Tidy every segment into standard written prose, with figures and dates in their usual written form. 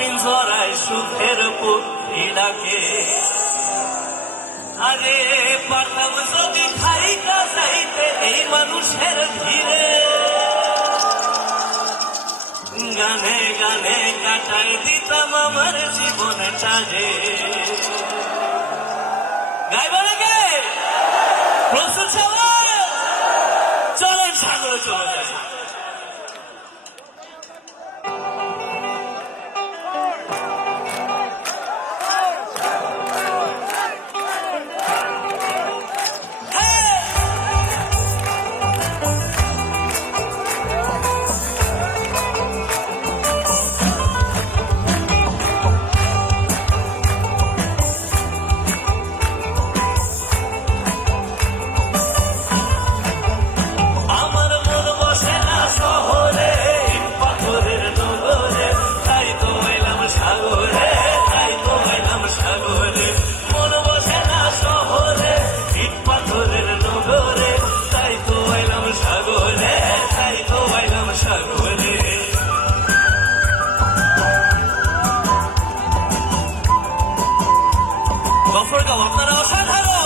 পিঞ্জরায় সুখের পক্ষী ডাকে। আরে পারতাম যদি খাইকা যাইতে এই মানুষের ধীরে, গানে গানে কাটাই দিতাম আমার জীবনটা রে। গাইব নাকি? প্রস্তুত সবাই? চলেন সাগরে চলে যাই। গফরগাঁও আপনারা অসাধারণ।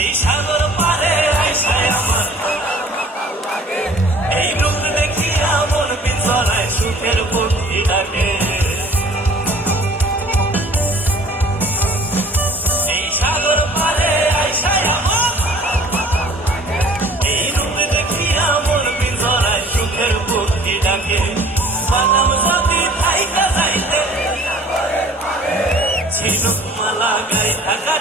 এই সাগর পারে আইসায় আমার এই রূপ দেখিয়া মন পিঞ্জরায় সুখের পক্ষী ডাকে। এই সাগর পারে আইসায় আমার এই রূপ দেখিয়া মন পিঞ্জরায় সুখের পক্ষী ডাকে। বাদাম যদি খাইতে যাইতে ঝিনুক মালা গাই থাকা